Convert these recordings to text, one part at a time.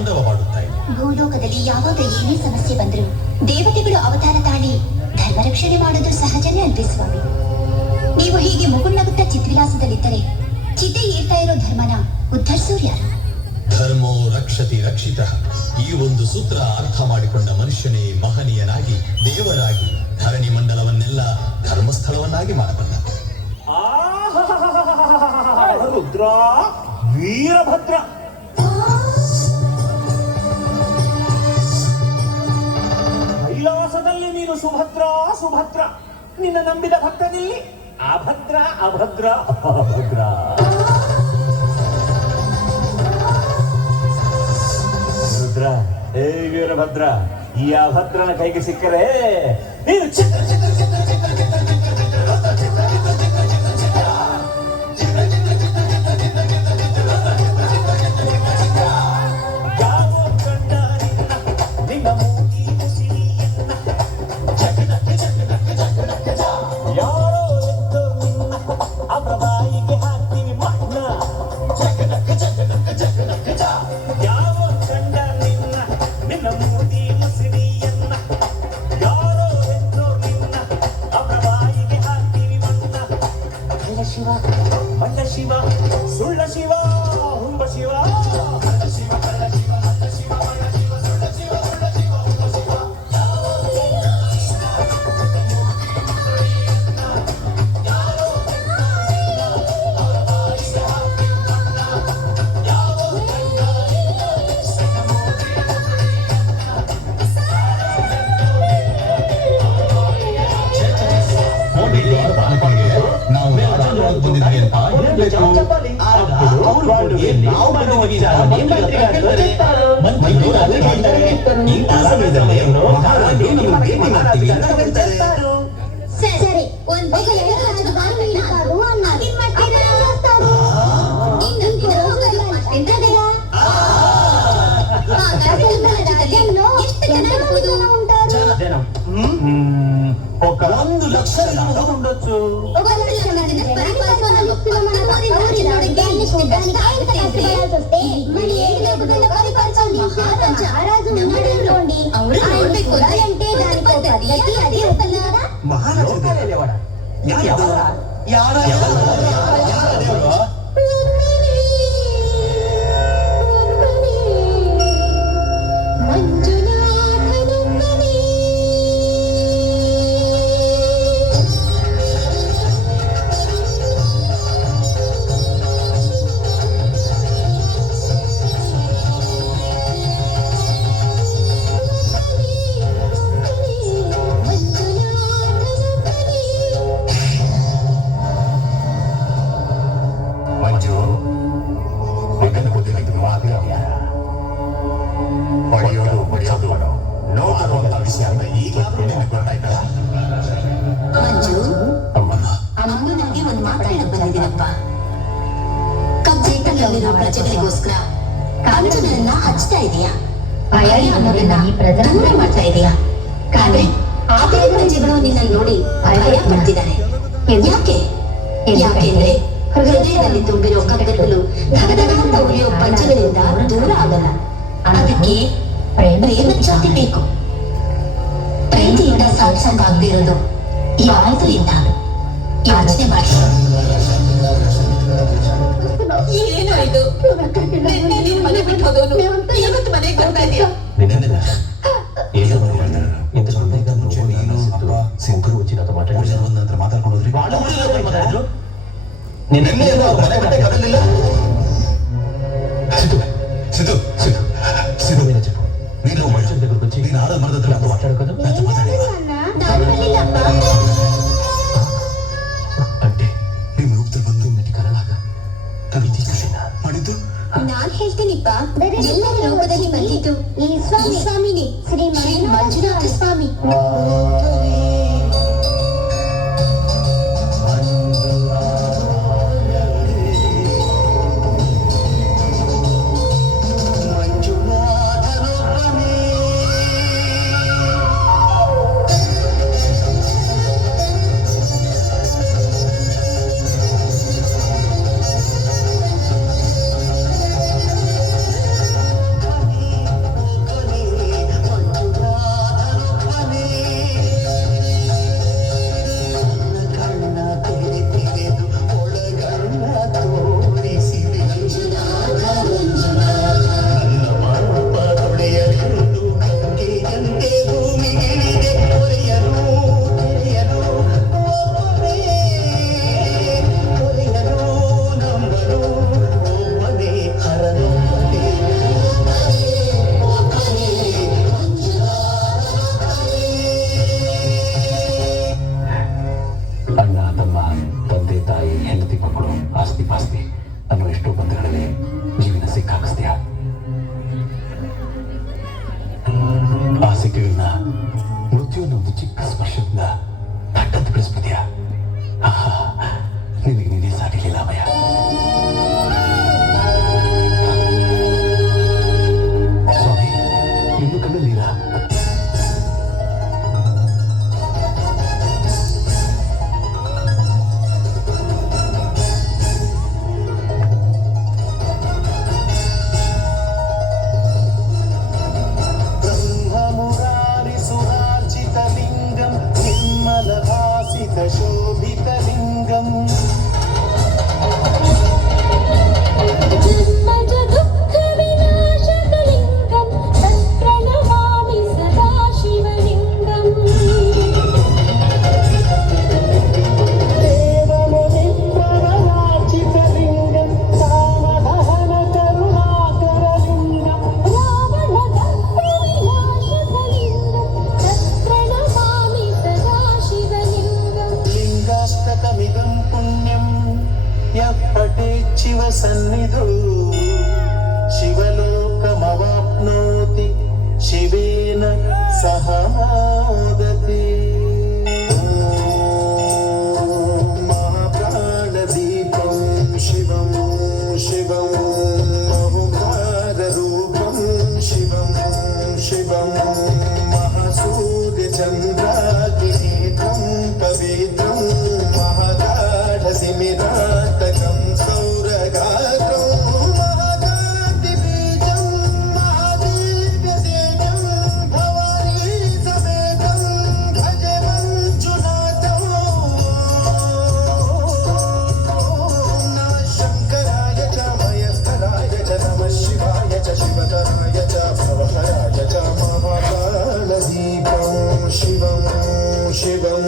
ತಾಂಡವವಾಡುತ್ತಾ ಇದೆ. ಭೂಲೋಕದಲ್ಲಿ ಯಾವಾಗ ಏನೇ ಸಮಸ್ಯೆ ಬಂದ್ರು ದೇವತೆಗಳು ಅವತಾರ ತಾಳಿ ಧರ್ಮ ರಕ್ಷಣೆ ಮಾಡೋದು ಸಹಜನೇ ಅಲ್ವೇ ಸ್ವಾಮಿ? ನೀವು ಹೀಗೆ ಮುಗುಳ್ನಗುತ್ತಾ ಚಿದ್ವಿಲಾಸದಲ್ಲಿದ್ದರೆ ಚಿತೆ ಏರ್ತಾ ಇರೋ ಧರ್ಮನ ಉದ್ಧರಿಸೋರು ಯಾರು? ಧರ್ಮೋ ರಕ್ಷತಿ ರಕ್ಷಿತ. ಈ ಒಂದು ಸೂತ್ರ ಅರ್ಥ ಮಾಡಿಕೊಂಡ ಮನುಷ್ಯನೇ ಮಹನೀಯನಾಗಿ ದೇವರಾಗಿ ಧರಣಿ ಮಂಡಲವನ್ನೆಲ್ಲ ಧರ್ಮಸ್ಥಳವನ್ನಾಗಿ ಮಾಡಬಲ್ಲ. ರುದ್ರ ವೀರಭದ್ರ, ಕೈಲಾಸದಲ್ಲಿ ನೀನು ಸುಭದ್ರ ಸುಭದ್ರ, ನಿನ್ನ ನಂಬಿದ ಭಕ್ತನಲ್ಲಿ ಅಭದ್ರ ಅಭದ್ರ ಅಭದ್ರ. ರುದ್ರ, ಏ ವೀರಭದ್ರ, ಈ ಅಭದ್ರನ ಕೈಗೆ ಸಿಕ್ಕರೆ ನೀನು ಶಿವ ಸುಳ್ಳ ಶಿವ ಹುಂಬ ಶಿವ ಶಿವ ಕಳ್ಳ ಶಿವ ಮಲ್ಲ ಶಿವ ಮಳ್ಳ ಶಿವ ಸುಳ್ಳ ಶಿವ ಸುಳ್ಳ ಶಿವ ಹುಂಬ ಶಿವ. ಸರಿ, ಒಂದು ಲಕ್ಷ ఉండొచ్చు. ಮಂಜು, ಅಮ್ಮ ನನಗೆ ಒಂದು ಮಾತಾಡಕ್ ಬಂದಿದ್ದೀನಪ್ಪ. ಕಬ್ಜೆಟ್ಟಲ್ಲಿರೋ ಪ್ರಜೆಗಳಿಗೋಸ್ಕರ ಕಾಂಚನನ್ನ ಹಚ್ತಾ ಇದೀಯಾ? ಭಯ ಅನ್ನೋದನ್ನ ದೂರ ಮಾಡ್ತಾ ಇದೀಯಾ? ಆದ್ರೆ ಆದ್ರೆ ಪ್ರಜೆಗಳು ನಿನ್ನ ನೋಡಿ ಭಯ ಪಡ್ತಿದ್ದಾರೆ. ಯಾಕೆ? ಯಾಕೆಂದ್ರೆ ಹೃದಯದಲ್ಲಿ ತುಂಬಿರೋ ಕಗ್ಗತ್ತಲು ಧಗಧಗ ಅಂತ ಉಳಿಯೋ ಪಂಚಗಳಿಂದ ದೂರ ಆಗಲ್ಲ. ಅದಕ್ಕೆ ಪ್ರೇಮ ಜಾತಿ ಬೇಕು. ಪ್ರೀತಿಯಿಂದ ಸಾಧಿಸಕ್ಕಾಗದೇ ಇರೋದು ಯಾವುದು ಇಲ್ಲ. ಯೋಚನೆ ಮಾಡಿ. ಏನು ಇದು? ಮನೆ ಬಿಟ್ಟು ಹೋದವನು ಇವತ್ತು ಮನೆಗೆ ಬರ್ತಾ ಇದೆಯಾ? ಮಾತಾಡ್ಕೊಂಡ್ರಿ ನಾನ್ ಹೇಳ್ತೀನಿಪ್ಪ, ಎಲ್ಲರ ರೂಪದಲ್ಲಿ ಬಂದಿದ್ದು ಈ ಸ್ವಾಮಿನಿ, ಶ್ರೀ ಮಂಜುನಾಥ ಸ್ವಾಮಿ. ಅನ್ನೋ ಎಷ್ಟೋ ಬಂಧಗಳಲ್ಲಿ ಜೀವನ ಸಿಕ್ಕಾಕಿಸ್ತೀಯ. ಆ ಸಿಕ್ಕೆಗಳನ್ನ ಮೃತ್ಯುವಿನ ಒಂದು ಚಿಕ್ಕ ಸ್ಪರ್ಶದಿಂದ ತಟ್ಟಂತ ಬಿಡಿಸ್ಬಿಡ್ತೀಯ. ನಿನಗೆ ನೀನೇ ಸಾಟಿಲಿಲ್ಲ ಅಮಯ. ಸ್ವಾಮಿ, ಇನ್ನು ಕಣ್ಣಲ್ಲೀರಾ? ब्रह्ममुरारिसुरार्चितलिङ्गं निर्मलभासितशोभितलिङ्गम् जन्मजदुःखविनाशकलिङ्गं तत्प्रणमामि सदा शिवलिङ्गम् देवमुनिप्रणवार्चितलिङ्गं कामदहनकरुणाकरलिङ्गम् रावणदत्तविनाशकलिङ्गं तत्प्रणमामि सदा शिवलिङ्गम् लिङ्गाष्टकमिदं पुण्यं यः पठेच्छिव सन्निधौ शिवलोकमवाप्नोति शिवेन सह मोदते। महाप्राणदीपं शिवं शिवं महुकाररूपं शिवं शिवं महासूर्यचन्द्राग्निनेत्रं पवित्रं महागाढतिमिरातकं सौरगात्रं महाकान्तिबीजं महादीर्घतेजं भवानी समेतं भजे मञ्जुनाथं। नमः शङ्कराय च मयस्कराय च नमः शिवाय च शिवतराय च भवहराय च महाकालदीपं शिवं शिवं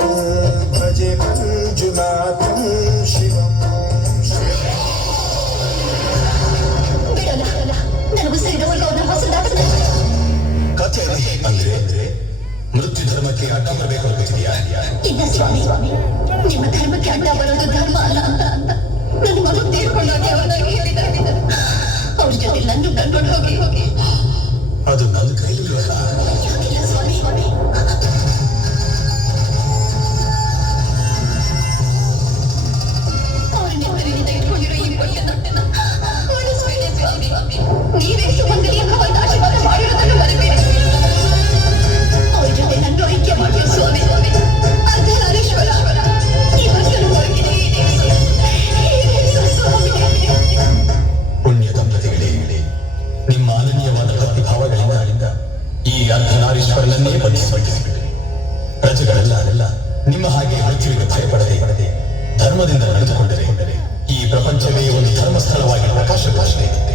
भजे मञ्जुनाथं शिवं ಬಿಡೋಣ, ನನಗೂ ಸೇರಿದವರಿಗೆ ಅವನ ಹೊಸದಾಗ್ತದೆ. ಕಥೆ ಅಂದ್ರೆ ಮೃತ್ಯು ಧರ್ಮಕ್ಕೆ ಅಡ್ಡ ಬರಬೇಕು ಅಂತಿದೆಯಾ? ಇಲ್ಲ ಸ್ವಾಮಿ, ನಿಮ್ಮ ಧರ್ಮಕ್ಕೆ ಅಡ್ಡ ಬರೋದು ಧರ್ಮ ಅಲ್ಲ ಅಂತ ನನ್ನ ಮಗು ತೀರ್ಕೊಂಡಾಗ ಅವನಾಗಿ ಹೇಳಿದ್ದಾರೆ. ಅವ್ರ ಜೊತೆ ನನ್ನ ಕರ್ಕೊಂಡು ಹೋಗಿ ಅದು ನನ್ನ ಕೈಲಿಲ್ಲ. ಯಾಕಿಲ್ಲ ಸ್ವಾಮಿ? ಅವ್ರ ನೆತ್ತರಿನಿಂದ ಇಟ್ಕೊಂಡಿರೋ ಈ ಪೊಟ್ಟೆನ ಉಳಿಸ್ಬೇಡಿ ಸ್ವಾಮಿ. ನೀವೇ ಸುಮಂಗಲಿಯನ್ನು ಒಂದು ಆಶೀರ್ವಾದ ಮಾಡಿರೋದನ್ನು ಮರೆಬೇಡಿ. ಅವ್ರ ಜೊತೆ ನನ್ನ ಐಕ್ಯ ಮಾಡಿ ಸ್ವಾಮಿ. ಅರ್ಧನಾರೀಶ್ವರ ಈ ಭಕ್ತರು ಹೊರಗಿದೆ ಸ್ವಾಮಿ. ಪುಣ್ಯ ದಂಪತಿಗಳೇ, ನಿಮ್ಮ ಅನನ್ಯವಾದ ಭಕ್ತಿ ಭಾವಗಳಿಂದ ಈ ಅರ್ಧನಾರೀಶ್ವರನನ್ನೇ ಬಂಧಿಸಿಬಿಟ್ಟಿದೆ. ಪ್ರಜೆಗಳೆಲ್ಲ ನಿಮ್ಮ ಹಾಗೆ ಮೃತ್ಯುವಿಗೆ ಭಯಪಡದೆ ಧರ್ಮದಿಂದ ನಡೆದುಕೊಂಡರೆ ಈ ಪ್ರಪಂಚವೇ ಒಂದು ಧರ್ಮಸ್ಥಳವಾಗಿರುವ ಅವಕಾಶ ಇರುತ್ತೆ.